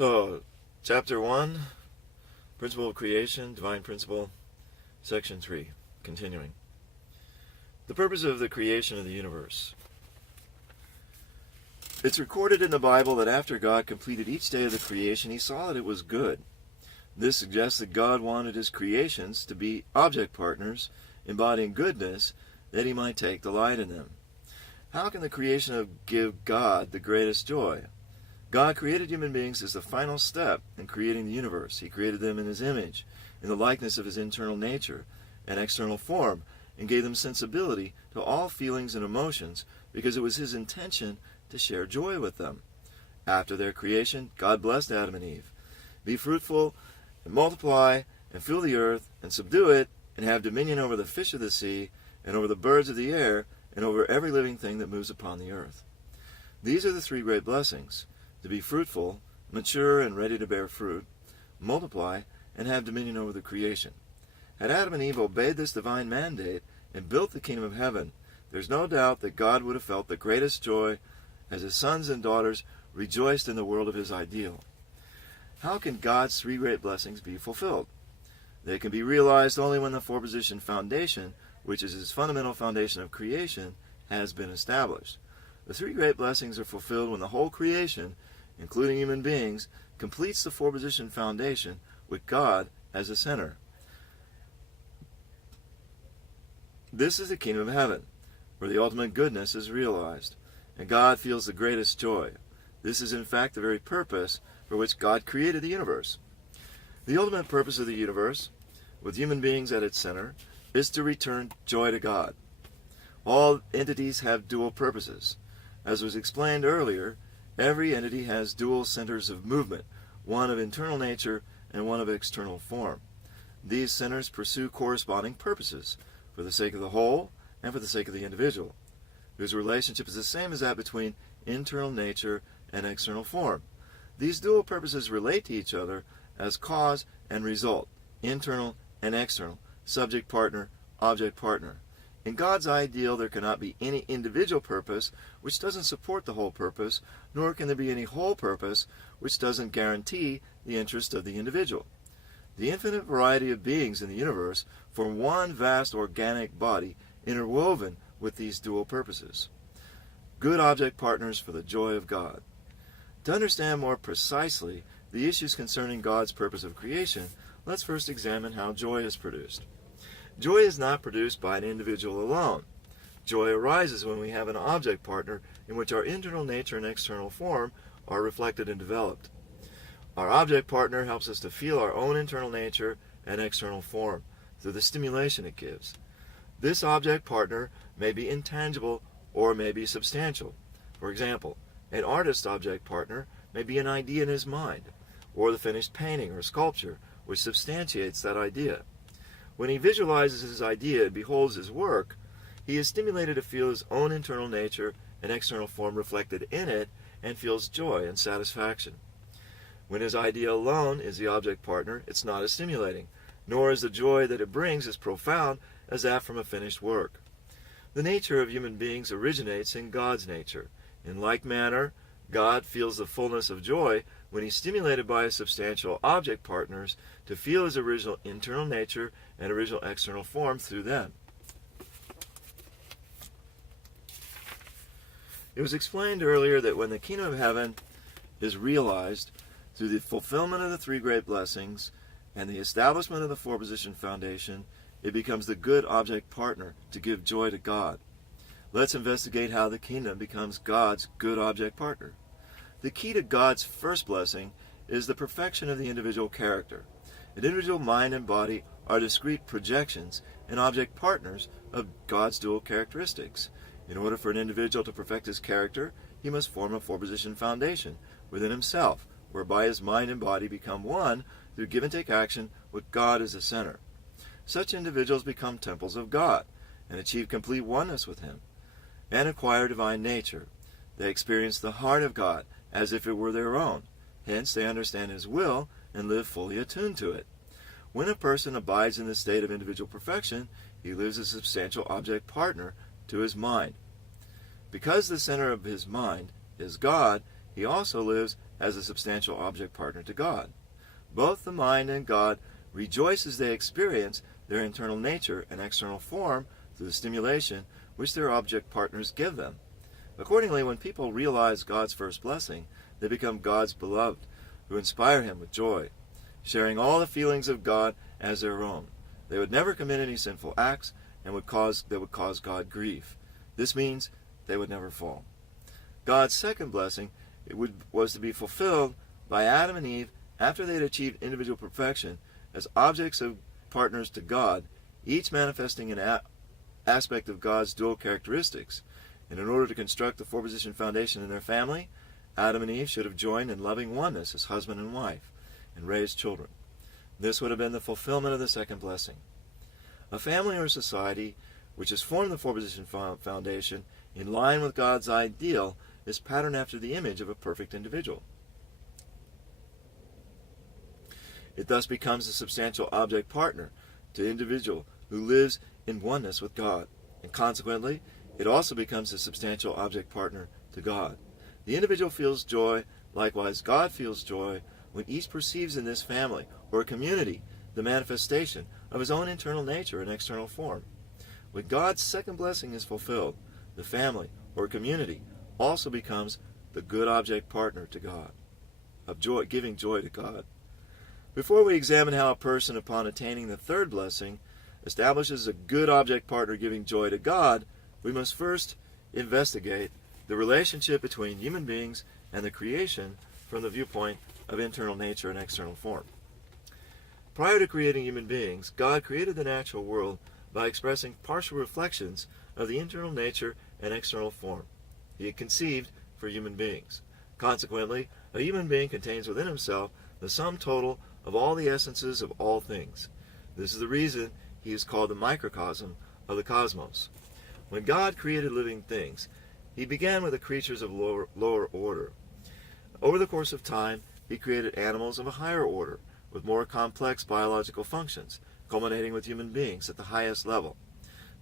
So, Chapter 1, Principle of Creation, Divine Principle, Section 3, continuing. The purpose of the creation of the universe. It's recorded in the Bible that after God completed each day of the creation, he saw that it was good. This suggests that God wanted his creations to be object partners, embodying goodness, that he might take delight in them. How can the creation give God the greatest joy? God created human beings as the final step in creating the universe. He created them in his image, in the likeness of his internal nature and external form, and gave them sensibility to all feelings and emotions because it was his intention to share joy with them. After their creation, God blessed Adam and Eve. Be fruitful and multiply and fill the earth and subdue it and have dominion over the fish of the sea and over the birds of the air and over every living thing that moves upon the earth. These are the three great blessings: to be fruitful, mature and ready to bear fruit, multiply, and have dominion over the creation. Had Adam and Eve obeyed this divine mandate and built the kingdom of heaven, there's no doubt that God would have felt the greatest joy as his sons and daughters rejoiced in the world of his ideal. How can God's three great blessings be fulfilled? They can be realized only when the four-position foundation, which is his fundamental foundation of creation, has been established. The three great blessings are fulfilled when the whole creation, including human beings, completes the four-position foundation with God as the center. This is the kingdom of heaven, where the ultimate goodness is realized, and God feels the greatest joy. This is in fact the very purpose for which God created the universe. The ultimate purpose of the universe, with human beings at its center, is to return joy to God. All entities have dual purposes. As was explained earlier, every entity has dual centers of movement, one of internal nature and one of external form. These centers pursue corresponding purposes, for the sake of the whole and for the sake of the individual, whose relationship is the same as that between internal nature and external form. These dual purposes relate to each other as cause and result, internal and external, subject-partner, object-partner. In God's ideal, there cannot be any individual purpose which doesn't support the whole purpose, nor can there be any whole purpose which doesn't guarantee the interest of the individual. The infinite variety of beings in the universe form one vast organic body interwoven with these dual purposes. Good object partners for the joy of God. To understand more precisely the issues concerning God's purpose of creation, let's first examine how joy is produced. Joy is not produced by an individual alone. Joy arises when we have an object partner in which our internal nature and external form are reflected and developed. Our object partner helps us to feel our own internal nature and external form through the stimulation it gives. This object partner may be intangible or may be substantial. For example, an artist's object partner may be an idea in his mind, or the finished painting or sculpture which substantiates that idea. When he visualizes his idea and beholds his work, he is stimulated to feel his own internal nature and external form reflected in it and feels joy and satisfaction. When his idea alone is the object partner, it's not as stimulating, nor is the joy that it brings as profound as that from a finished work. The nature of human beings originates in God's nature. In like manner, God feels the fullness of joy when he's stimulated by his substantial object partners to feel his original internal nature and original external form through them. It was explained earlier that when the kingdom of heaven is realized through the fulfillment of the three great blessings and the establishment of the four-position foundation, it becomes the good object partner to give joy to God. Let's investigate how the kingdom becomes God's good object partner. The key to God's first blessing is the perfection of the individual character. An individual mind and body are discrete projections and object partners of God's dual characteristics. In order for an individual to perfect his character, he must form a four-position foundation within himself, whereby his mind and body become one through give-and-take action with God as the center. Such individuals become temples of God and achieve complete oneness with him and acquire divine nature. They experience the heart of God as if it were their own. Hence, they understand his will and live fully attuned to it. When a person abides in the state of individual perfection, he lives as a substantial object partner to his mind. Because the center of his mind is God, he he also lives as a substantial object partner to God. Both the mind and God rejoice as they experience their internal nature and external form through the stimulation which their object partners give them. Accordingly, when people realize God's first blessing, they become God's beloved, who inspire him with joy, sharing all the feelings of God as their own. They would never commit any sinful acts and would cause God grief. This means they would never fall. God's second blessing was to be fulfilled by Adam and Eve after they had achieved individual perfection as objects of partners to God, each manifesting an aspect of God's dual characteristics. And in order to construct the four-position foundation in their family, Adam and Eve should have joined in loving oneness as husband and wife and raised children. This would have been the fulfillment of the second blessing. A family or society which has formed the four-position foundation in line with God's ideal is patterned after the image of a perfect individual. It thus becomes a substantial object partner to the individual who lives in oneness with God, and consequently, it also becomes a substantial object partner to God. The individual feels joy, likewise God feels joy, when each perceives in this family or community the manifestation of his own internal nature and external form. When God's second blessing is fulfilled, the family or community also becomes the good object partner to God, of joy, giving joy to God. Before we examine how a person, upon attaining the third blessing, establishes a good object partner giving joy to God, we must first investigate the relationship between human beings and the creation from the viewpoint of internal nature and external form. Prior to creating human beings, God created the natural world by expressing partial reflections of the internal nature and external form He had conceived for human beings. Consequently, a human being contains within himself the sum total of all the essences of all things. This is the reason he is called the microcosm of the cosmos. When God created living things, he began with the creatures of lower order. Over the course of time, he created animals of a higher order, with more complex biological functions, culminating with human beings at the highest level.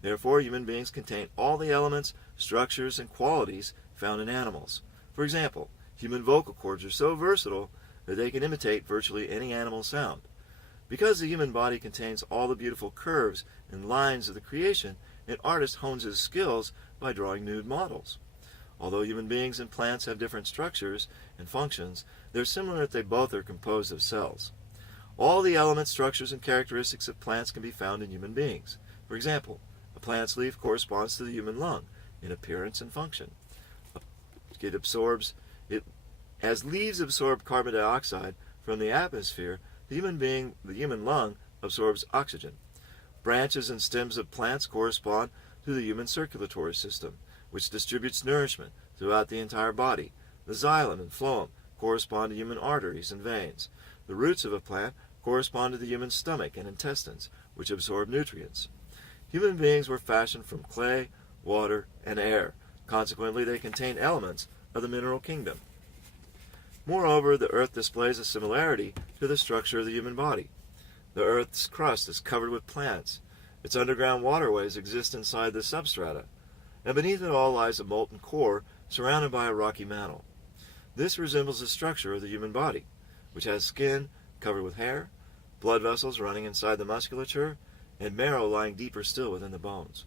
Therefore, human beings contain all the elements, structures, and qualities found in animals. For example, human vocal cords are so versatile that they can imitate virtually any animal sound. Because the human body contains all the beautiful curves and lines of the creation, an artist hones his skills by drawing nude models. Although human beings and plants have different structures and functions, they're similar that they both are composed of cells. All the elements, structures, and characteristics of plants can be found in human beings. For example, a plant's leaf corresponds to the human lung in appearance and function. As leaves absorb carbon dioxide from the atmosphere, the human lung absorbs oxygen. Branches and stems of plants correspond to the human circulatory system, which distributes nourishment throughout the entire body. The xylem and phloem correspond to human arteries and veins. The roots of a plant correspond to the human stomach and intestines, which absorb nutrients. Human beings were fashioned from clay, water, and air. Consequently, they contain elements of the mineral kingdom. Moreover, the earth displays a similarity to the structure of the human body. The earth's crust is covered with plants. Its underground waterways exist inside the substrata, and beneath it all lies a molten core surrounded by a rocky mantle. This resembles the structure of the human body, which has skin covered with hair, blood vessels running inside the musculature, and marrow lying deeper still within the bones.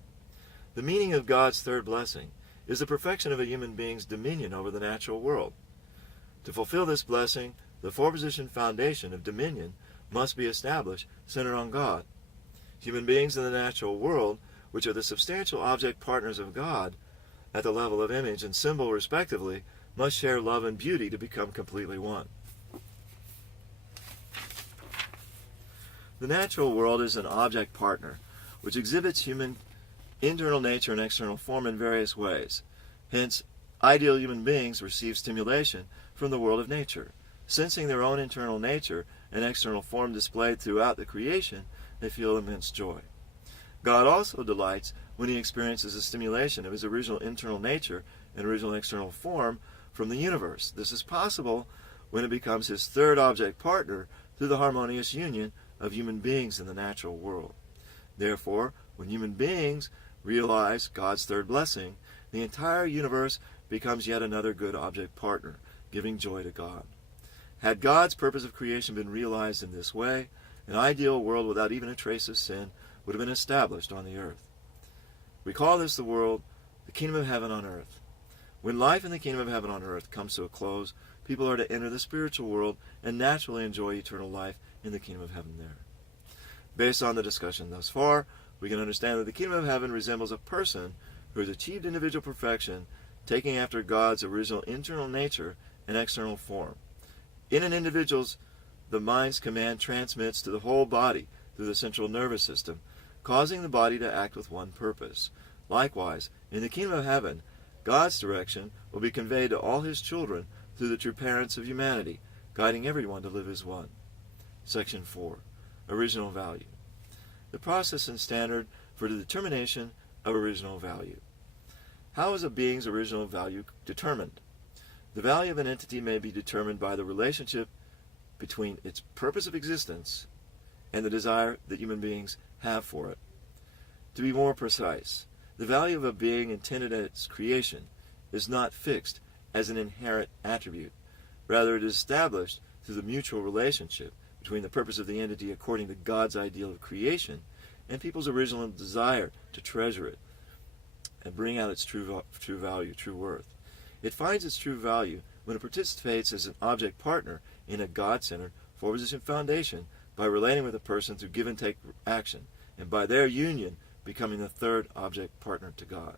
The meaning of God's third blessing is the perfection of a human being's dominion over the natural world. To fulfill this blessing, the four-position foundation of dominion must be established centered on God. Human beings in the natural world, which are the substantial object partners of God, at the level of image and symbol respectively, must share love and beauty to become completely one. The natural world is an object partner, which exhibits human internal nature and external form in various ways. Hence, ideal human beings receive stimulation from the world of nature. Sensing their own internal nature and external form displayed throughout the creation, they feel immense joy. God also delights when he experiences a stimulation of his original internal nature and original external form from the universe. This is possible when it becomes his third object partner through the harmonious union of human beings in the natural world. Therefore, when human beings realize God's third blessing, the entire universe becomes yet another good object partner, giving joy to God. Had God's purpose of creation been realized in this way, an ideal world without even a trace of sin would have been established on the earth. We call this the world, the kingdom of heaven on earth. When life in the kingdom of heaven on earth comes to a close, people are to enter the spiritual world and naturally enjoy eternal life in the kingdom of heaven there. Based on the discussion thus far, we can understand that the kingdom of heaven resembles a person who has achieved individual perfection, taking after God's original internal nature and external form. In an individual's, the mind's command transmits to the whole body through the central nervous system, causing the body to act with one purpose. Likewise, in the kingdom of heaven, God's direction will be conveyed to all his children through the true parents of humanity, guiding everyone to live as one. Section 4. Original value. The process and standard for the determination of original value. How is a being's original value determined? The value of an entity may be determined by the relationship between its purpose of existence and the desire that human beings have for it. To be more precise, the value of a being intended at its creation is not fixed as an inherent attribute. Rather, it is established through the mutual relationship between the purpose of the entity according to God's ideal of creation and people's original desire to treasure it and bring out its true value, true worth. It finds its true value when it participates as an object partner in a God-centered four-position foundation by relating with a person through give and take action, and by their union becoming the third object partner to God.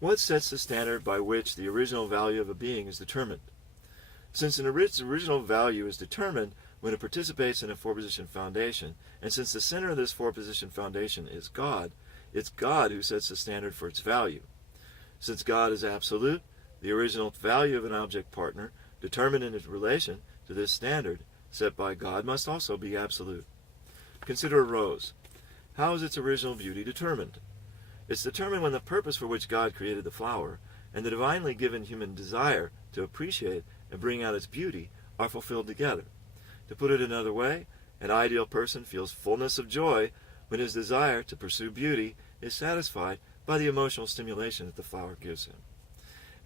What sets the standard by which the original value of a being is determined? Since an original value is determined when it participates in a four-position foundation, and since the center of this four-position foundation is God, it's God who sets the standard for its value. Since God is absolute, the original value of an object partner, determined in its relation to this standard set by God, must also be absolute. Consider a rose. How is its original beauty determined? It's determined when the purpose for which God created the flower and the divinely given human desire to appreciate and bring out its beauty are fulfilled together. To put it another way, an ideal person feels fullness of joy when his desire to pursue beauty is satisfied by the emotional stimulation that the flower gives him.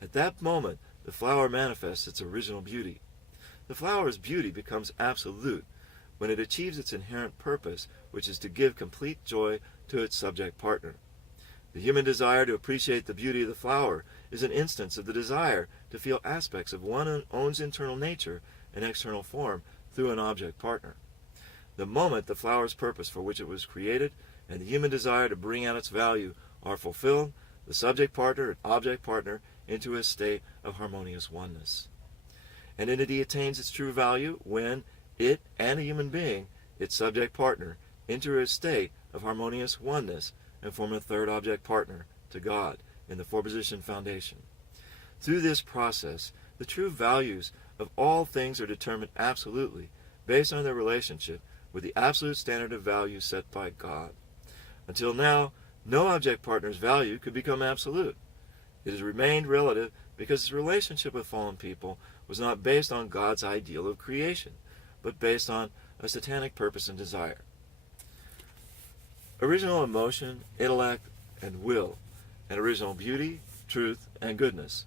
At that moment, the flower manifests its original beauty. The flower's beauty becomes absolute when it achieves its inherent purpose, which is to give complete joy to its subject partner. The human desire to appreciate the beauty of the flower is an instance of the desire to feel aspects of one's own internal nature and external form through an object partner. The moment the flower's purpose for which it was created and the human desire to bring out its value are fulfilled, the subject partner and object partner into a state of harmonious oneness. An entity attains its true value when it and a human being, its subject partner, enter a state of harmonious oneness and form a third object partner to God in the four-position foundation. Through this process, the true values of all things are determined absolutely based on their relationship with the absolute standard of value set by God. Until now, no object partner's value could become absolute. It has remained relative because its relationship with fallen people was not based on God's ideal of creation, but based on a satanic purpose and desire. Original emotion, intellect, and will, and original beauty, truth, and goodness.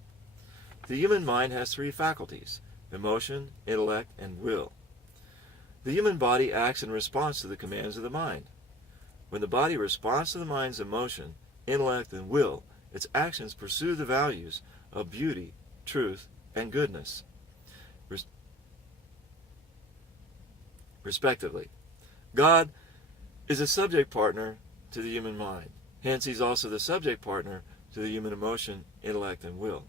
The human mind has three faculties: emotion, intellect, and will. The human body acts in response to the commands of the mind. When the body responds to the mind's emotion, intellect, and will, its actions pursue the values of beauty, truth, and goodness, respectively. God is a subject partner to the human mind. Hence, he's also the subject partner to the human emotion, intellect, and will.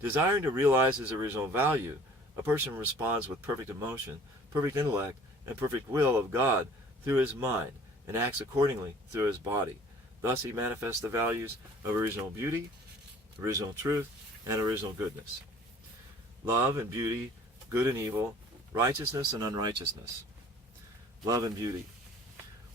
Desiring to realize his original value, a person responds with perfect emotion, perfect intellect, and perfect will of God through his mind, and acts accordingly through his body. Thus he manifests the values of original beauty, original truth, and original goodness. Love and beauty, good and evil, righteousness and unrighteousness. Love and beauty.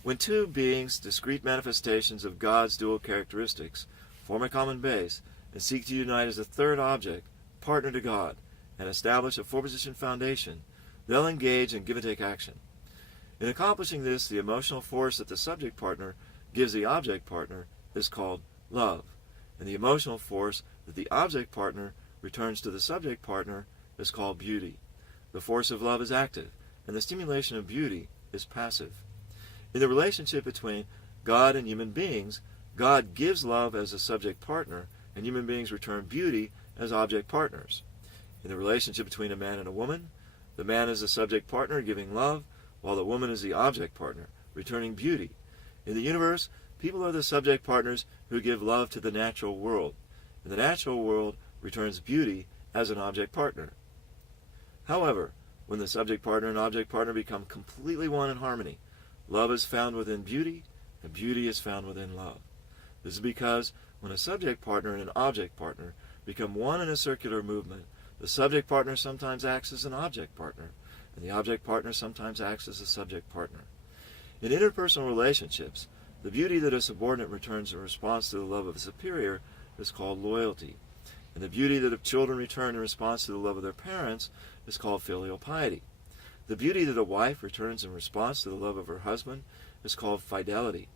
When two beings, discrete manifestations of God's dual characteristics, form a common base and seek to unite as a third object, partner to God, and establish a four-position foundation, they'll engage in give and take action. In accomplishing this, the emotional force that the subject partner gives the object partner is called love, and the emotional force that the object partner returns to the subject partner is called beauty. The force of love is active, and the stimulation of beauty is passive. In the relationship between God and human beings, God gives love as a subject partner, and human beings return beauty as object partners. In the relationship between a man and a woman, the man is the subject partner giving love, while the woman is the object partner, returning beauty. In the universe, people are the subject partners who give love to the natural world, and the natural world returns beauty as an object partner. However, when the subject partner and object partner become completely one in harmony, love is found within beauty, and beauty is found within love. This is because when a subject partner and an object partner become one in a circular movement, the subject partner sometimes acts as an object partner, and the object partner sometimes acts as a subject partner. In interpersonal relationships, the beauty that a subordinate returns in response to the love of a superior is called loyalty, and the beauty that children return in response to the love of their parents is called filial piety. The beauty that a wife returns in response to the love of her husband is called fidelity.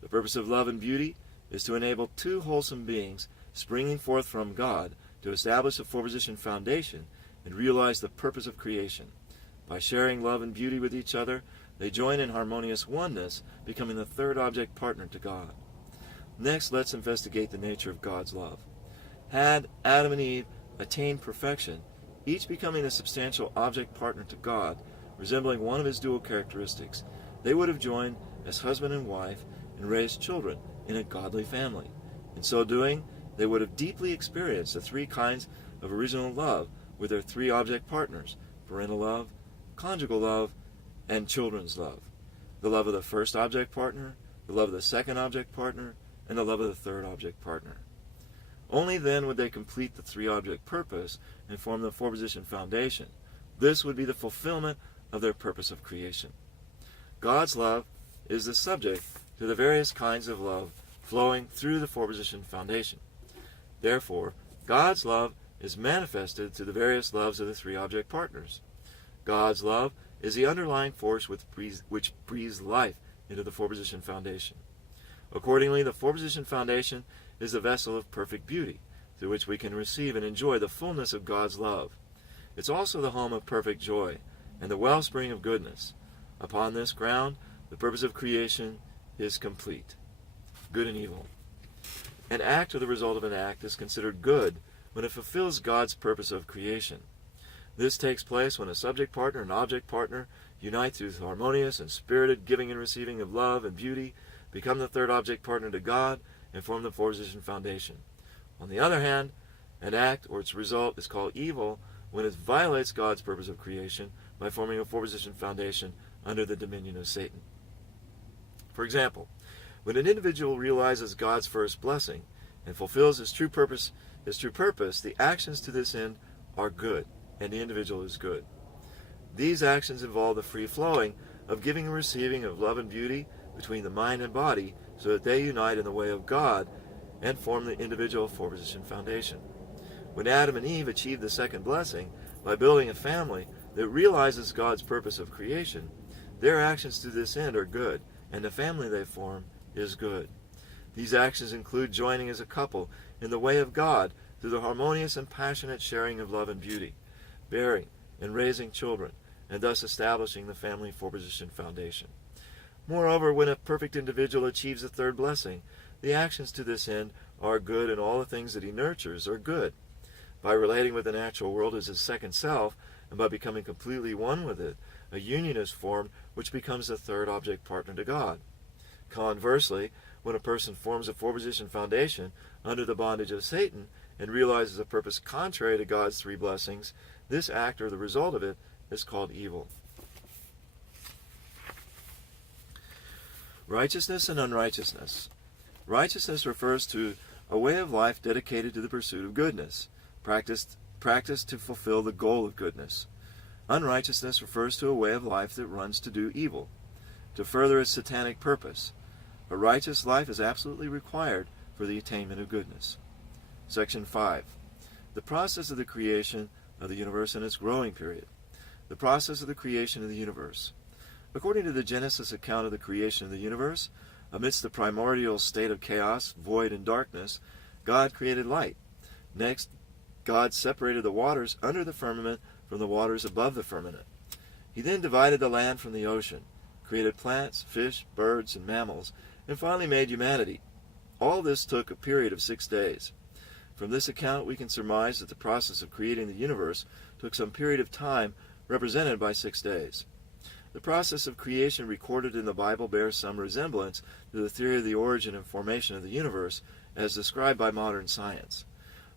The purpose of love and beauty is to enable two wholesome beings springing forth from God to establish a four-position foundation and realize the purpose of creation. By sharing love and beauty with each other, they join in harmonious oneness, becoming the third object partner to God. Next, let's investigate the nature of God's love. Had Adam and Eve attained perfection, each becoming a substantial object partner to God, resembling one of his dual characteristics, they would have joined as husband and wife and raised children in a godly family. In so doing, they would have deeply experienced the three kinds of original love with their three object partners: parental love, conjugal love, and children's love. The love of the first object partner, the love of the second object partner, and the love of the third object partner. Only then would they complete the three-object purpose and form the four-position foundation. This would be the fulfillment of their purpose of creation. God's love is the subject to the various kinds of love flowing through the four-position foundation. Therefore, God's love is manifested to the various loves of the three object partners. God's love is the underlying force which breathes life into the four-position foundation. Accordingly, the four-position foundation is the vessel of perfect beauty, through which we can receive and enjoy the fullness of God's love. It's also the home of perfect joy and the wellspring of goodness. Upon this ground, the purpose of creation is complete. Good and evil. An act or the result of an act is considered good when it fulfills God's purpose of creation. This takes place when a subject partner and object partner unite through harmonious and spirited giving and receiving of love and beauty, become the third object partner to God, and form the four-position foundation. On the other hand, an act or its result is called evil when it violates God's purpose of creation by forming a four-position foundation under the dominion of Satan. For example, when an individual realizes God's first blessing and fulfills his true purpose, the actions to this end are good, and the individual is good. These actions involve the free flowing of giving and receiving of love and beauty between the mind and body, so that they unite in the way of God and form the individual four-position foundation. When Adam and Eve achieved the second blessing by building a family that realizes God's purpose of creation, their actions to this end are good, and the family they form is good. These actions include joining as a couple in the way of God through the harmonious and passionate sharing of love and beauty, bearing and raising children, and thus establishing the family four-position foundation. Moreover, when a perfect individual achieves the third blessing, the actions to this end are good, and all the things that he nurtures are good. By relating with the natural world as his second self, and by becoming completely one with it, a union is formed which becomes the third object partner to God. Conversely, when a person forms a four-position foundation under the bondage of Satan and realizes a purpose contrary to God's three blessings, this act or the result of it is called evil. Righteousness and unrighteousness. Righteousness refers to a way of life dedicated to the pursuit of goodness, practiced to fulfill the goal of goodness. Unrighteousness refers to a way of life that runs to do evil, to further its satanic purpose. A righteous life is absolutely required for the attainment of goodness. Section 5. The process of the creation of the universe and its growing period. The process of the creation of the universe. According to the Genesis account of the creation of the universe, amidst the primordial state of chaos, void, and darkness, God created light. Next, God separated the waters under the firmament from the waters above the firmament. He then divided the land from the ocean, created plants, fish, birds, and mammals, and finally made humanity. All this took a period of 6 days. From this account we can surmise that the process of creating the universe took some period of time represented by 6 days. The process of creation recorded in the Bible bears some resemblance to the theory of the origin and formation of the universe as described by modern science.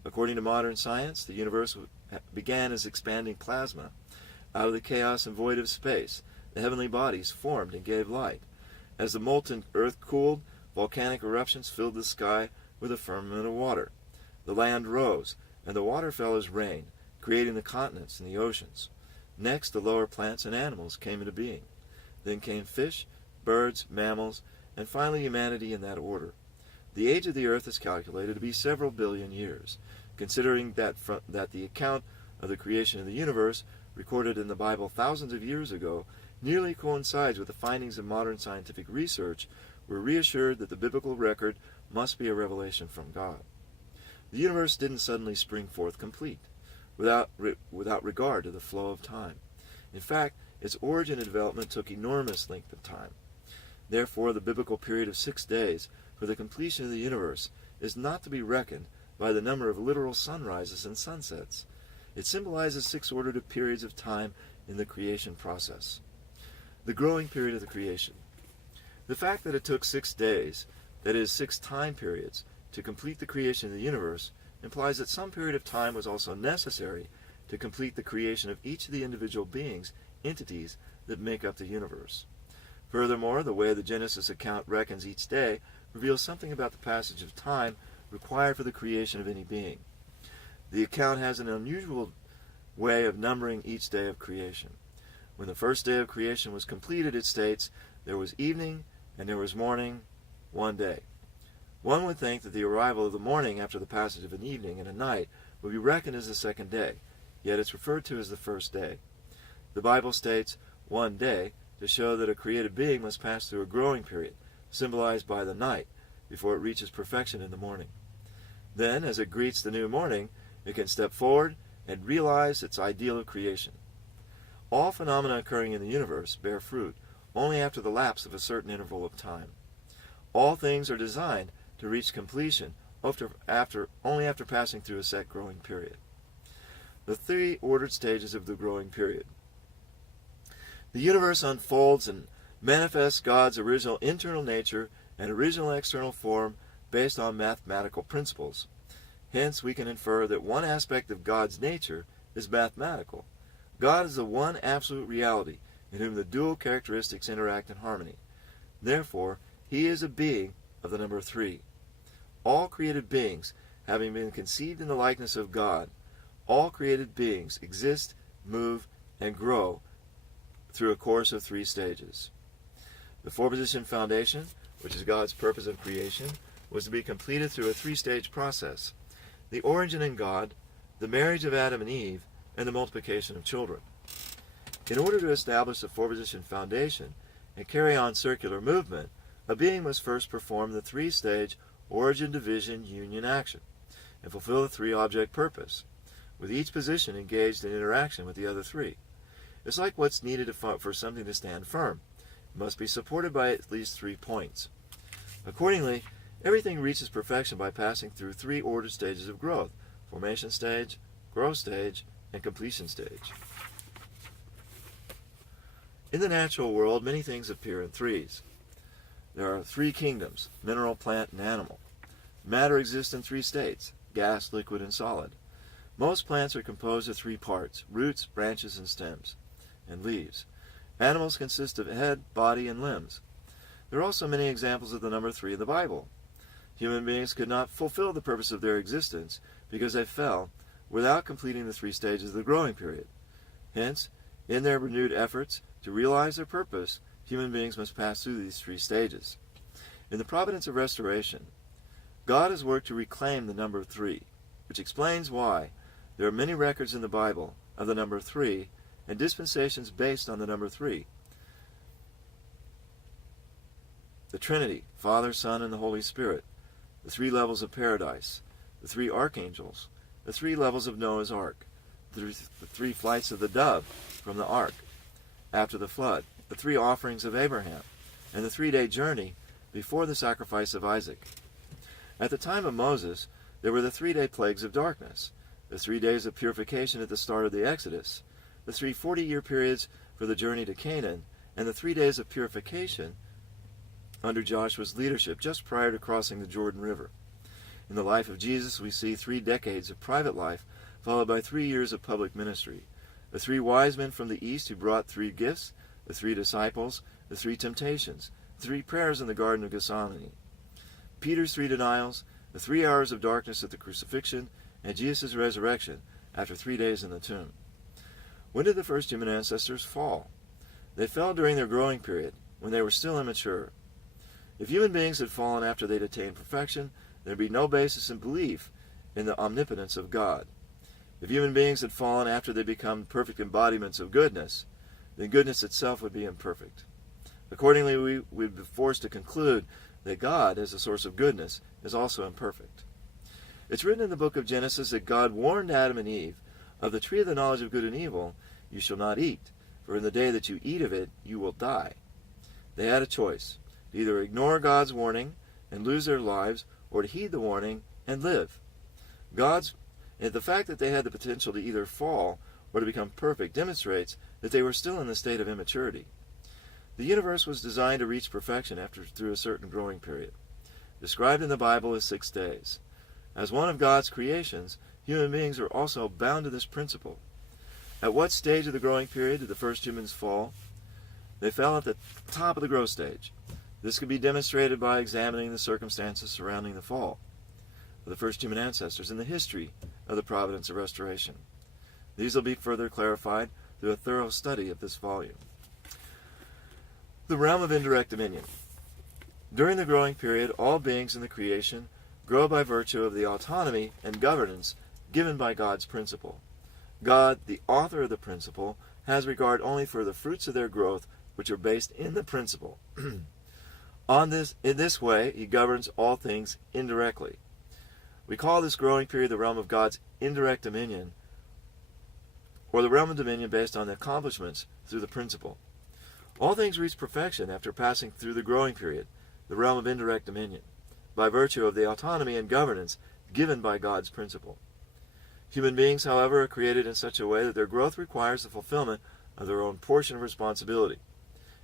According to modern science, the universe began as expanding plasma. Out of the chaos and void of space, the heavenly bodies formed and gave light. As the molten earth cooled, volcanic eruptions filled the sky with a firmament of water. The land rose, and the water fell as rain, creating the continents and the oceans. Next, the lower plants and animals came into being. Then came fish, birds, mammals, and finally humanity in that order. The age of the earth is calculated to be several billion years, considering that the account of the creation of the universe, recorded in the Bible thousands of years ago, nearly coincides with the findings of modern scientific research. We're reassured that the biblical record must be a revelation from God. The universe didn't suddenly spring forth complete, without regard to the flow of time. In fact, its origin and development took enormous length of time. Therefore, the biblical period of 6 days for the completion of the universe is not to be reckoned by the number of literal sunrises and sunsets. It symbolizes 6 ordered periods of time in the creation process. The growing period of the creation. The fact that it took 6 days, that is, 6 time periods, to complete the creation of the universe implies that some period of time was also necessary to complete the creation of each of the individual beings, entities that make up the universe. Furthermore, the way the Genesis account reckons each day reveals something about the passage of time required for the creation of any being. The account has an unusual way of numbering each day of creation. When the first day of creation was completed, it states, there was evening and there was morning, one day. One would think that the arrival of the morning after the passage of an evening and a night would be reckoned as the second day, yet it's referred to as the first day. The Bible states one day to show that a created being must pass through a growing period, symbolized by the night, before it reaches perfection in the morning. Then, as it greets the new morning, it can step forward and realize its ideal of creation. All phenomena occurring in the universe bear fruit only after the lapse of a certain interval of time. All things are designed to reach completion only after passing through a set growing period. The 3 ordered stages of the growing period. The universe unfolds and manifests God's original internal nature and original external form based on mathematical principles. Hence, we can infer that one aspect of God's nature is mathematical. God is the one absolute reality in whom the dual characteristics interact in harmony. Therefore, he is a being of the number 3. All created beings, having been conceived in the likeness of God, all created beings exist, move, and grow through a course of 3 stages. The 4-position foundation, which is God's purpose of creation, was to be completed through a 3-stage process: the origin in God, the marriage of Adam and Eve, and the multiplication of children. In order to establish the 4-position foundation and carry on circular movement, a being must first perform the 3-stage origin, division, union action, and fulfill the 3-object purpose, with each position engaged in interaction with the other 3. It's like what's needed for something to stand firm. It must be supported by at least 3 points. Accordingly, everything reaches perfection by passing through 3 ordered stages of growth: formation stage, growth stage, and completion stage. In the natural world, many things appear in 3s. There are 3 kingdoms: mineral, plant, and animal. Matter exists in 3 states: gas, liquid, and solid. Most plants are composed of 3 parts: roots, branches, and stems, and leaves. Animals consist of head, body, and limbs. There are also many examples of the number 3 in the Bible. Human beings could not fulfill the purpose of their existence because they fell without completing the 3 stages of the growing period. Hence, in their renewed efforts to realize their purpose, human beings must pass through these 3 stages. In the providence of restoration, God has worked to reclaim the number 3, which explains why there are many records in the Bible of the number 3 and dispensations based on the number 3. The Trinity, Father, Son, and the Holy Spirit, the 3 levels of paradise, the 3 archangels, the 3 levels of Noah's ark, the 3 flights of the dove from the ark after the flood, the 3 offerings of Abraham, and the 3-day journey before the sacrifice of Isaac. At the time of Moses, there were the 3-day plagues of darkness, the 3 days of purification at the start of the Exodus, the 3 40-year periods for the journey to Canaan, and the 3 days of purification under Joshua's leadership just prior to crossing the Jordan River. In the life of Jesus, we see 3 decades of private life followed by 3 years of public ministry. The 3 wise men from the east who brought 3 gifts, the 3 disciples, the 3 temptations, the 3 prayers in the Garden of Gethsemane, Peter's 3 denials, the 3 hours of darkness at the crucifixion, and Jesus' resurrection after 3 days in the tomb. When did the first human ancestors fall? They fell during their growing period, when they were still immature. If human beings had fallen after they'd attained perfection, there would be no basis in belief in the omnipotence of God. If human beings had fallen after they become perfect embodiments of goodness, then goodness itself would be imperfect. Accordingly, we would be forced to conclude that God, as the source of goodness, is also imperfect. It's written in the book of Genesis that God warned Adam and Eve, "Of the tree of the knowledge of good and evil you shall not eat, for in the day that you eat of it you will die." They had a choice, to either ignore God's warning and lose their lives, or to heed the warning and live. The fact that they had the potential to either fall or to become perfect demonstrates that they were still in the state of immaturity. The universe was designed to reach perfection through a certain growing period, described in the Bible as 6 days. As one of God's creations, human beings are also bound to this principle. At what stage of the growing period did the first humans fall? They fell at the top of the growth stage. This can be demonstrated by examining the circumstances surrounding the fall of the first human ancestors and the history of the providence of restoration. These will be further clarified through a thorough study of this volume. The realm of indirect dominion. During the growing period, all beings in the creation grow by virtue of the autonomy and governance given by God's principle. God, the author of the principle, has regard only for the fruits of their growth, which are based in the principle. In this way, he governs all things indirectly. We call this growing period the realm of God's indirect dominion, or the realm of dominion based on the accomplishments through the principle. All things reach perfection after passing through the growing period, the realm of indirect dominion, by virtue of the autonomy and governance given by God's principle. Human beings, however, are created in such a way that their growth requires the fulfillment of their own portion of responsibility,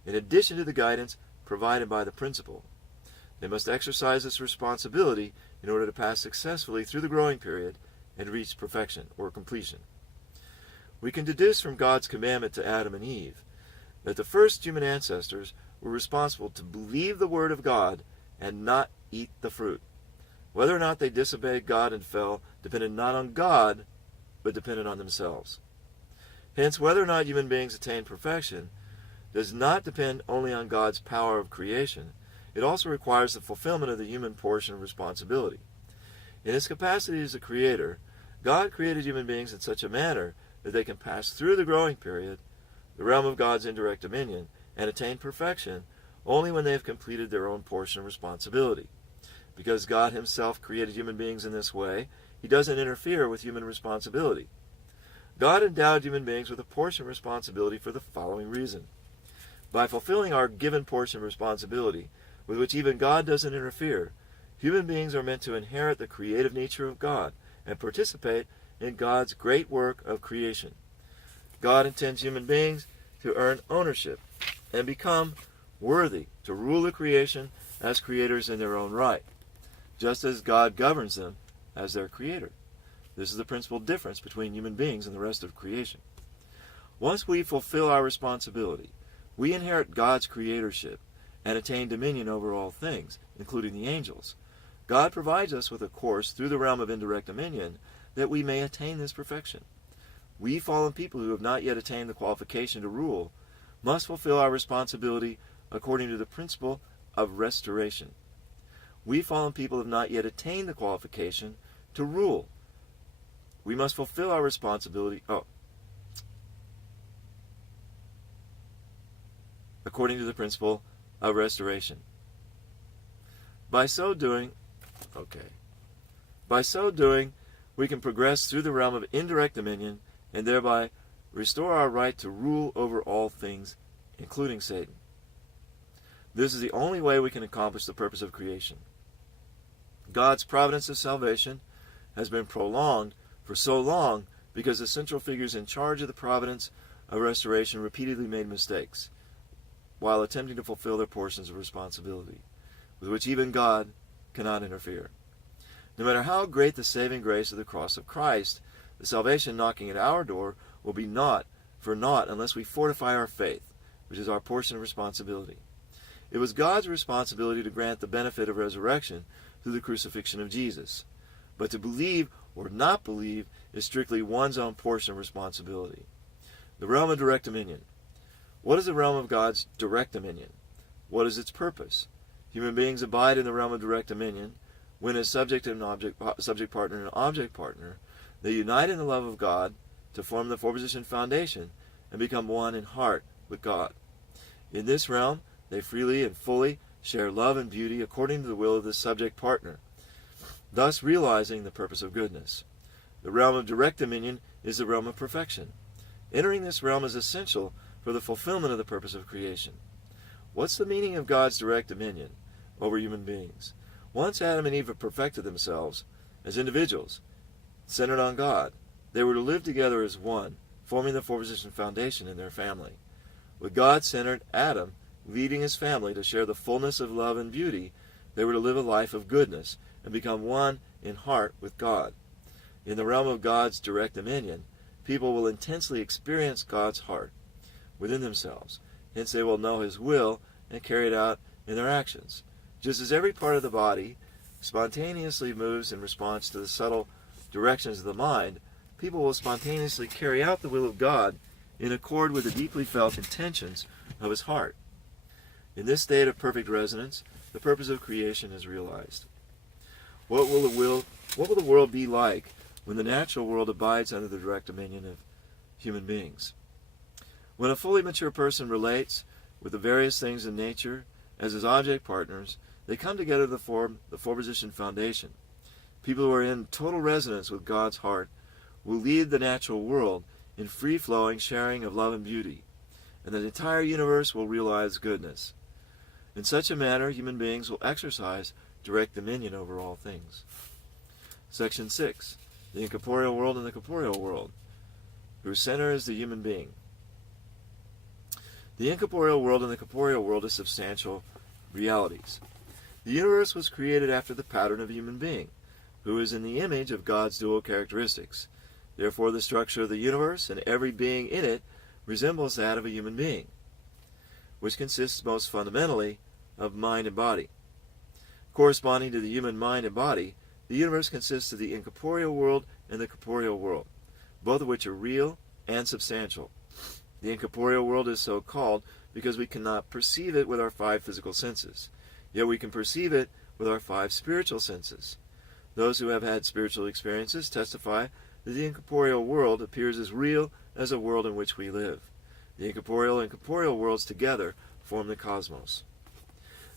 in addition to the guidance provided by the principle. They must exercise this responsibility in order to pass successfully through the growing period and reach perfection or completion. We can deduce from God's commandment to Adam and Eve that the first human ancestors were responsible to believe the word of God and not eat the fruit. Whether or not they disobeyed God and fell depended not on God, but depended on themselves. Hence, whether or not human beings attain perfection does not depend only on God's power of creation. It also requires the fulfillment of the human portion of responsibility. In his capacity as a creator, God created human beings in such a manner that they can pass through the growing period, the realm of God's indirect dominion, and attain perfection only when they have completed their own portion of responsibility. Because God himself created human beings in this way, he doesn't interfere with human responsibility. God endowed human beings with a portion of responsibility for the following reason. By fulfilling our given portion of responsibility, with which even God doesn't interfere, human beings are meant to inherit the creative nature of God and participate in God's great work of creation. God intends human beings to earn ownership and become worthy to rule the creation as creators in their own right, just as God governs them as their creator. This is the principal difference between human beings and the rest of creation. Once we fulfill our responsibility, we inherit God's creatorship and attain dominion over all things, including the angels. God provides us with a course through the realm of indirect dominion that we may attain this perfection. We fallen people who have not yet attained the qualification to rule must fulfill our responsibility according to the principle of restoration. We fallen people have not yet attained the qualification to rule. We must fulfill our responsibility according to the principle of restoration. By so doing, we can progress through the realm of indirect dominion and thereby restore our right to rule over all things, including Satan. This is the only way we can accomplish the purpose of creation. God's providence of salvation has been prolonged for so long because the central figures in charge of the providence of restoration repeatedly made mistakes while attempting to fulfill their portions of responsibility, with which even God cannot interfere. No matter how great the saving grace of the cross of Christ, the salvation knocking at our door will be naught for naught unless we fortify our faith, which is our portion of responsibility. It was God's responsibility to grant the benefit of resurrection through the crucifixion of Jesus. But to believe or not believe is strictly one's own portion of responsibility. The realm of direct dominion. What is the realm of God's direct dominion? What is its purpose? Human beings abide in the realm of direct dominion when as subject partner and object partner, they unite in the love of God to form the four-position foundation and become one in heart with God. In this realm, they freely and fully share love and beauty according to the will of the subject partner, thus realizing the purpose of goodness. The realm of direct dominion is the realm of perfection. Entering this realm is essential for the fulfillment of the purpose of creation. What's the meaning of God's direct dominion over human beings? Once Adam and Eve have perfected themselves as individuals, centered on God, they were to live together as one, forming the four-position foundation in their family. With God-centered Adam leading his family to share the fullness of love and beauty, they were to live a life of goodness and become one in heart with God. In the realm of God's direct dominion, people will intensely experience God's heart within themselves. Hence they will know his will and carry it out in their actions. Just as every part of the body spontaneously moves in response to the subtle directions of the mind, people will spontaneously carry out the will of God in accord with the deeply felt intentions of his heart. In this state of perfect resonance, the purpose of creation is realized. What will the world be like when the natural world abides under the direct dominion of human beings? When a fully mature person relates with the various things in nature as his object partners, they come together to form the four-position foundation. People who are in total resonance with God's heart will lead the natural world in free-flowing sharing of love and beauty, and the entire universe will realize goodness. In such a manner, human beings will exercise direct dominion over all things. Section 6. The incorporeal world and the corporeal world, whose center is the human being. The incorporeal world and the corporeal world are substantial realities. The universe was created after the pattern of a human being, who is in the image of God's dual characteristics. Therefore, the structure of the universe and every being in it resembles that of a human being, which consists most fundamentally of mind and body. Corresponding to the human mind and body, the universe consists of the incorporeal world and the corporeal world, both of which are real and substantial. The incorporeal world is so called because we cannot perceive it with our five physical senses, yet we can perceive it with our five spiritual senses. Those who have had spiritual experiences testify that the incorporeal world appears as real as the world in which we live. The incorporeal and corporeal worlds together form the cosmos.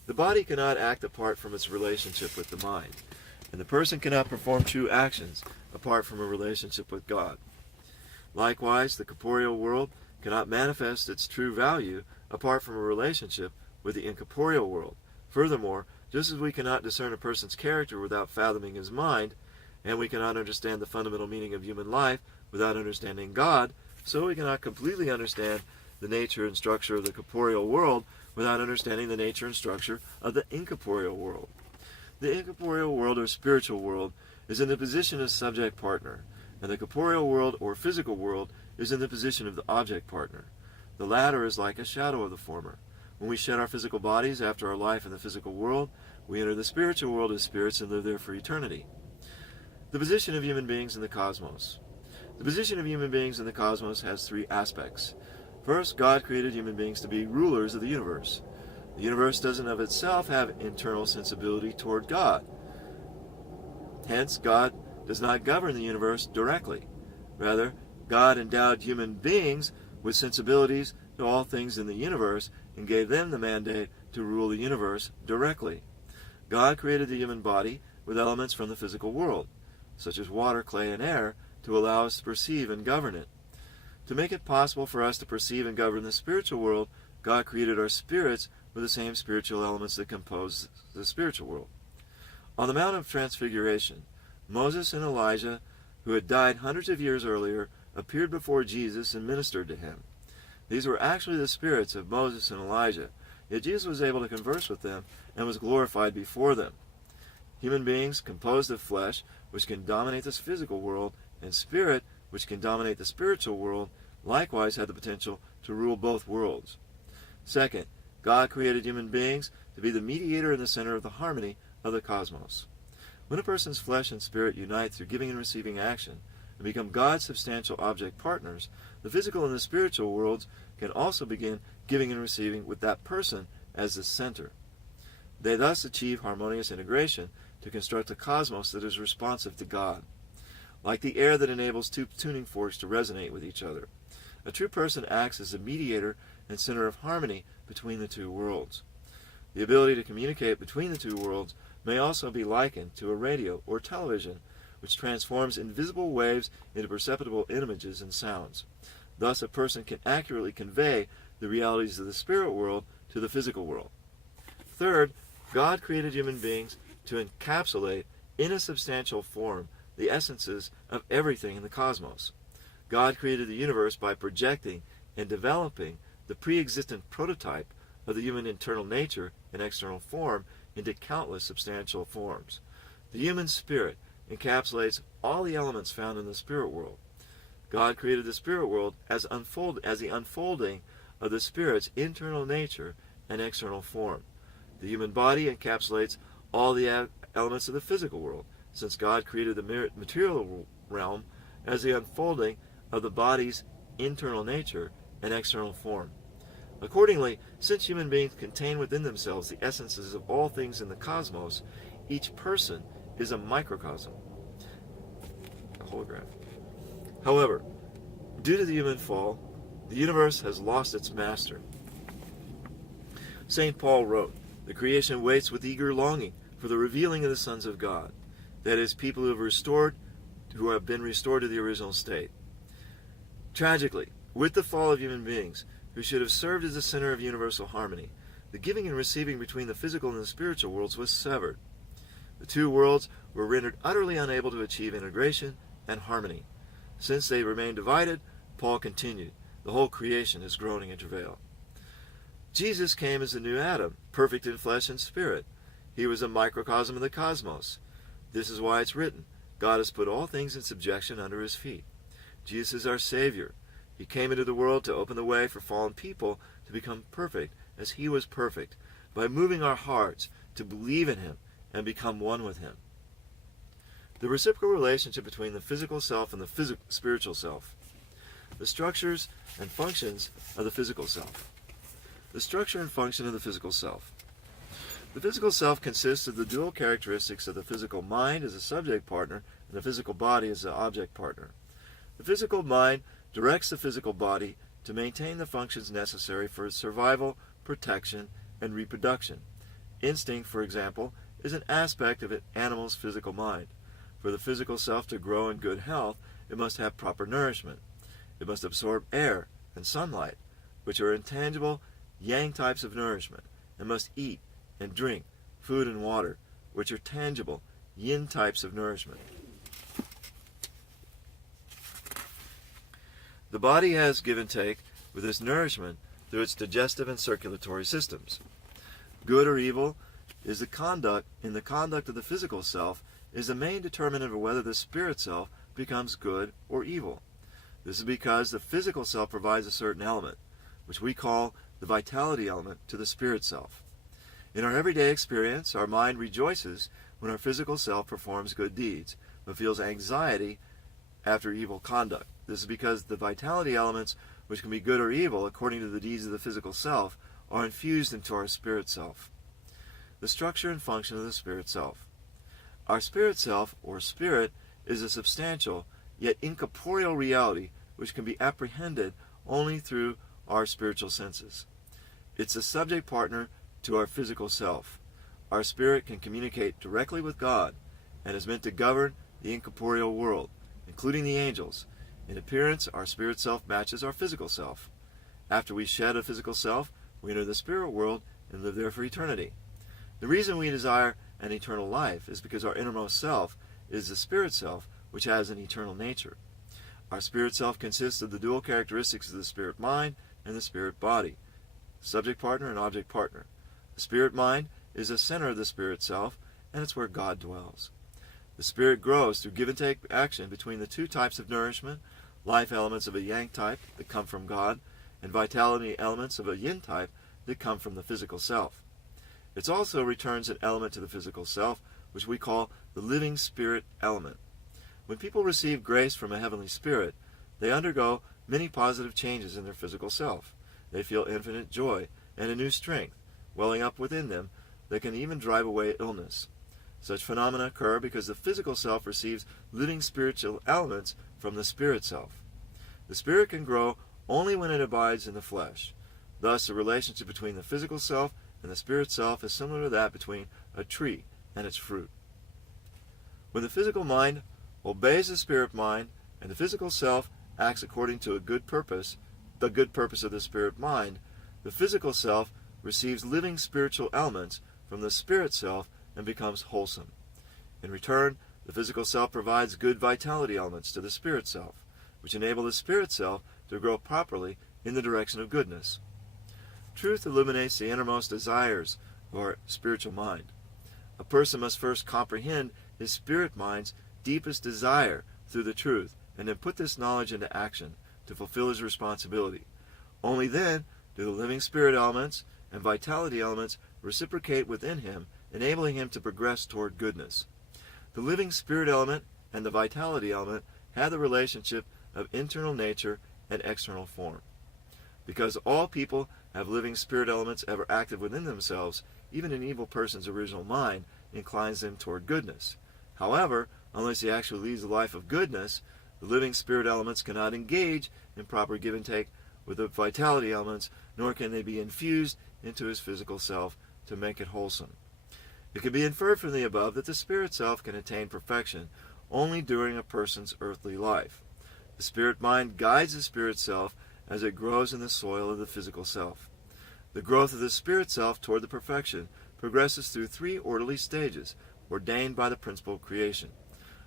The body cannot act apart from its relationship with the mind, and the person cannot perform true actions apart from a relationship with God. Likewise, the corporeal world cannot manifest its true value apart from a relationship with the incorporeal world. Furthermore, just as we cannot discern a person's character without fathoming his mind, and we cannot understand the fundamental meaning of human life without understanding God, so we cannot completely understand the nature and structure of the corporeal world without understanding the nature and structure of the incorporeal world. The incorporeal world or spiritual world is in the position of subject partner, and the corporeal world or physical world is in the position of the object partner. The latter is like a shadow of the former. When we shed our physical bodies after our life in the physical world, we enter the spiritual world as spirits and live there for eternity. The position of human beings in the cosmos. The position of human beings in the cosmos has three aspects. First, God created human beings to be rulers of the universe. The universe doesn't of itself have internal sensibility toward God. Hence, God does not govern the universe directly. Rather, God endowed human beings with sensibilities to all things in the universe and gave them the mandate to rule the universe directly. God created the human body with elements from the physical world. such as water, clay, and air, to allow us to perceive and govern it. To make it possible for us to perceive and govern the spiritual world, God created our spirits with the same spiritual elements that compose the spiritual world. On the Mount of Transfiguration, Moses and Elijah, who had died hundreds of years earlier, appeared before Jesus and ministered to him. These were actually the spirits of Moses and Elijah, yet Jesus was able to converse with them and was glorified before them. Human beings composed of flesh, which can dominate this physical world, and spirit, which can dominate the spiritual world, likewise had the potential to rule both worlds. Second, God created human beings to be the mediator and the center of the harmony of the cosmos. When a person's flesh and spirit unite through giving and receiving action and become God's substantial object partners, the physical and the spiritual worlds can also begin giving and receiving with that person as the center. They thus achieve harmonious integration to construct a cosmos that is responsive to God, like the air that enables two tuning forks to resonate with each other. A true person acts as a mediator and center of harmony between the two worlds. The ability to communicate between the two worlds may also be likened to a radio or television, which transforms invisible waves into perceptible images and sounds. Thus, a person can accurately convey the realities of the spirit world to the physical world. Third, God created human beings to encapsulate in a substantial form the essences of everything in the cosmos. God created the universe by projecting and developing the pre-existent prototype of the human internal nature and external form into countless substantial forms. The human spirit encapsulates all the elements found in the spirit world. God created the spirit world as the unfolding of the spirit's internal nature and external form. The human body encapsulates all the elements of the physical world, since God created the material realm as the unfolding of the body's internal nature and external form. Accordingly, since human beings contain within themselves the essences of all things in the cosmos, each person is a microcosm, a holograph. However, due to the human fall, the universe has lost its master. St. Paul wrote, "The creation waits with eager longing for the revealing of the sons of God," that is, people who have been restored to the original state. Tragically, with the fall of human beings, who should have served as the center of universal harmony, the giving and receiving between the physical and the spiritual worlds was severed. The two worlds were rendered utterly unable to achieve integration and harmony. Since they remained divided, Paul continued, "The whole creation is groaning in travail." Jesus came as the new Adam, perfect in flesh and spirit. He was a microcosm of the cosmos. This is why it's written, "God has put all things in subjection under his feet." Jesus is our Savior. He came into the world to open the way for fallen people to become perfect as he was perfect, by moving our hearts to believe in him and become one with him. The reciprocal relationship between the physical self and the spiritual self. The structures and functions of the physical self. The structure and function of the physical self. The physical self consists of the dual characteristics of the physical mind as a subject partner and the physical body as the object partner. The physical mind directs the physical body to maintain the functions necessary for its survival, protection, and reproduction. Instinct, for example, is an aspect of an animal's physical mind. For the physical self to grow in good health, it must have proper nourishment. It must absorb air and sunlight, which are intangible yang types of nourishment, and must eat and drink food and water, which are tangible yin types of nourishment. The body has give and take with this nourishment through its digestive and circulatory systems. Good or evil is the conduct of the physical self is the main determinant of whether the spirit self becomes good or evil. This is because the physical self provides a certain element, which we call the vitality element, to the spirit self. In our everyday experience, our mind rejoices when our physical self performs good deeds, but feels anxiety after evil conduct. This is because the vitality elements, which can be good or evil according to the deeds of the physical self, are infused into our spirit self. The structure and function of the spirit self. Our spirit self, or spirit, is a substantial, yet incorporeal reality which can be apprehended only through our spiritual senses. It's a subject partner to our physical self. Our spirit can communicate directly with God and is meant to govern the incorporeal world, including the angels. In appearance, our spirit self matches our physical self. After we shed a physical self, we enter the spirit world and live there for eternity. The reason we desire an eternal life is because our innermost self is the spirit self, which has an eternal nature. Our spirit self consists of the dual characteristics of the spirit mind and the spirit body, subject partner and object partner. The spirit mind is the center of the spirit self, and it's where God dwells. The spirit grows through give and take action between the two types of nourishment, life elements of a yang type that come from God, and vitality elements of a yin type that come from the physical self. It also returns an element to the physical self, which we call the living spirit element. When people receive grace from a heavenly spirit, they undergo many positive changes in their physical self. They feel infinite joy and a new strength welling up within them that can even drive away illness. Such phenomena occur because the physical self receives living spiritual elements from the spirit self. The spirit can grow only when it abides in the flesh. Thus, the relationship between the physical self and the spirit self is similar to that between a tree and its fruit. When the physical mind obeys the spirit mind and the physical self acts according to a good purpose, the good purpose of the spirit mind, the physical self receives living spiritual elements from the spirit self and becomes wholesome. In return, the physical self provides good vitality elements to the spirit self, which enable the spirit self to grow properly in the direction of goodness. Truth illuminates the innermost desires of our spiritual mind. A person must first comprehend his spirit mind's deepest desire through the truth, and then put this knowledge into action to fulfill his responsibility. Only then do the living spirit elements and vitality elements reciprocate within him, enabling him to progress toward goodness. The living spirit element and the vitality element have the relationship of internal nature and external form. Because all people have living spirit elements ever active within themselves, even an evil person's original mind inclines them toward goodness. However, unless he actually leads a life of goodness, the living spirit elements cannot engage in proper give and take with the vitality elements, nor can they be infused into his physical self to make it wholesome. It can be inferred from the above that the spirit self can attain perfection only during a person's earthly life. The spirit mind guides the spirit self as it grows in the soil of the physical self. The growth of the spirit self toward the perfection progresses through 3 orderly stages ordained by the principle of creation.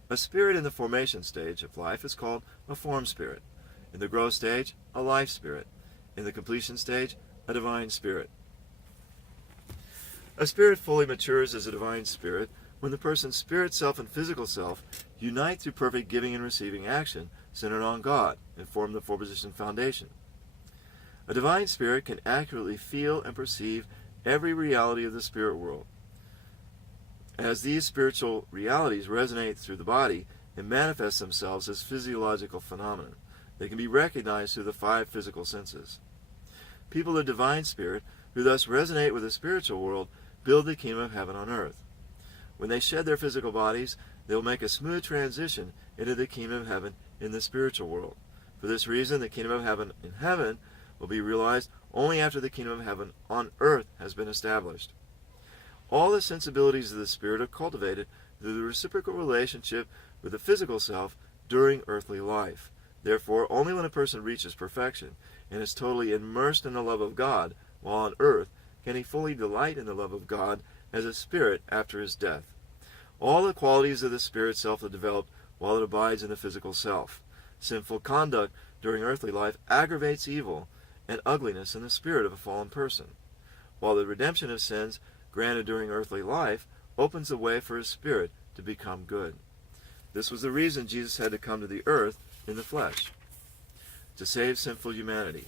A spirit in the formation stage of life is called a form spirit. In the growth stage, a life spirit. In the completion stage, a divine spirit. A spirit fully matures as a divine spirit when the person's spirit self and physical self unite through perfect giving and receiving action centered on God and form the four-position foundation. A divine spirit can accurately feel and perceive every reality of the spirit world. As these spiritual realities resonate through the body and manifest themselves as physiological phenomena, they can be recognized through the 5 physical senses. People of divine spirit, who thus resonate with the spiritual world, build the kingdom of heaven on earth. When they shed their physical bodies, they will make a smooth transition into the kingdom of heaven in the spiritual world. For this reason, the kingdom of heaven in heaven will be realized only after the kingdom of heaven on earth has been established. All the sensibilities of the spirit are cultivated through the reciprocal relationship with the physical self during earthly life. Therefore, only when a person reaches perfection and is totally immersed in the love of God while on earth can he fully delight in the love of God as a spirit after his death. All the qualities of the spirit self are developed while it abides in the physical self. Sinful conduct during earthly life aggravates evil and ugliness in the spirit of a fallen person, while the redemption of sins granted during earthly life opens the way for his spirit to become good. This was the reason Jesus had to come to the earth in the flesh, to save sinful humanity.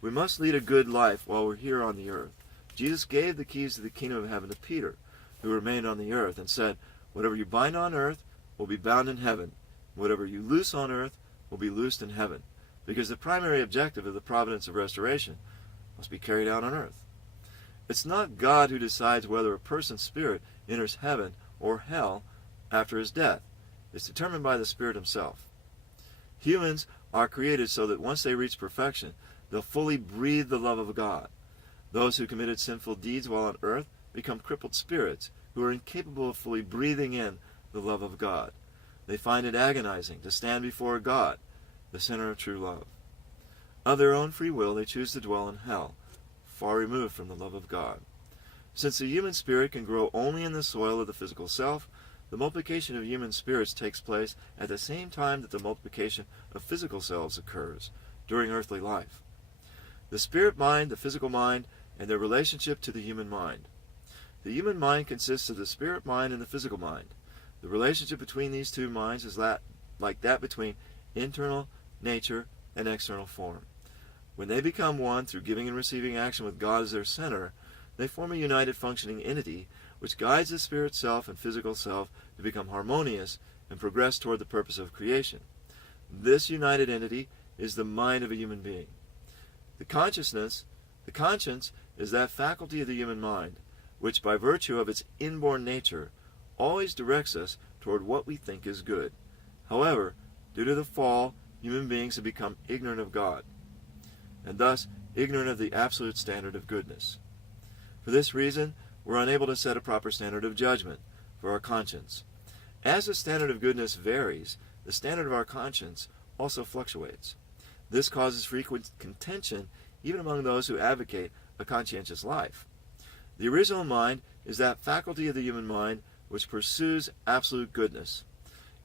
We must lead a good life while we're here on the earth. Jesus gave the keys to the kingdom of heaven to Peter, who remained on the earth, and said, "Whatever you bind on earth will be bound in heaven. Whatever you loose on earth will be loosed in heaven," because the primary objective of the providence of restoration must be carried out on earth. It's not God who decides whether a person's spirit enters heaven or hell after his death. It's determined by the Spirit himself. Humans are created so that once they reach perfection, they'll fully breathe the love of God. Those who committed sinful deeds while on earth become crippled spirits who are incapable of fully breathing in the love of God. They find it agonizing to stand before God, the center of true love. Of their own free will, they choose to dwell in hell, far removed from the love of God. Since the human spirit can grow only in the soil of the physical self, the multiplication of human spirits takes place at the same time that the multiplication of physical selves occurs during earthly life. The spirit mind, the physical mind, and their relationship to the human mind. The human mind consists of the spirit mind and the physical mind. The relationship between these two minds is like that between internal nature and external form. When they become one through giving and receiving action with God as their center, they form a united functioning entity which guides the spirit self and physical self to become harmonious and progress toward the purpose of creation. This united entity is the mind of a human being. The conscience is that faculty of the human mind, which by virtue of its inborn nature always directs us toward what we think is good. However, due to the fall, human beings have become ignorant of God, and thus ignorant of the absolute standard of goodness. For this reason, we're unable to set a proper standard of judgment for our conscience. As the standard of goodness varies, the standard of our conscience also fluctuates. This causes frequent contention even among those who advocate a conscientious life. The original mind is that faculty of the human mind which pursues absolute goodness.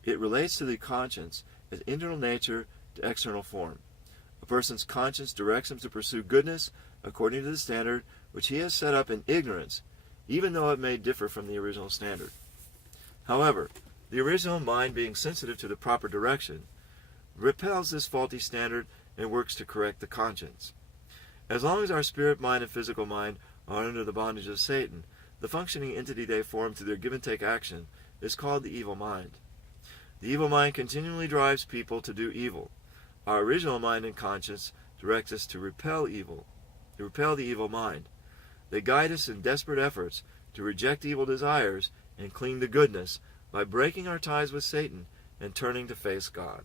It relates to the conscience as internal nature to external form. A person's conscience directs him to pursue goodness according to the standard which he has set up in ignorance, even though it may differ from the original standard. However, the original mind, being sensitive to the proper direction, repels this faulty standard and works to correct the conscience. As long as our spirit mind and physical mind are under the bondage of Satan, the functioning entity they form through their give-and-take action is called the evil mind. The evil mind continually drives people to do evil. Our original mind and conscience direct us to repel the evil mind. They guide us in desperate efforts to reject evil desires and cling to goodness by breaking our ties with Satan and turning to face God.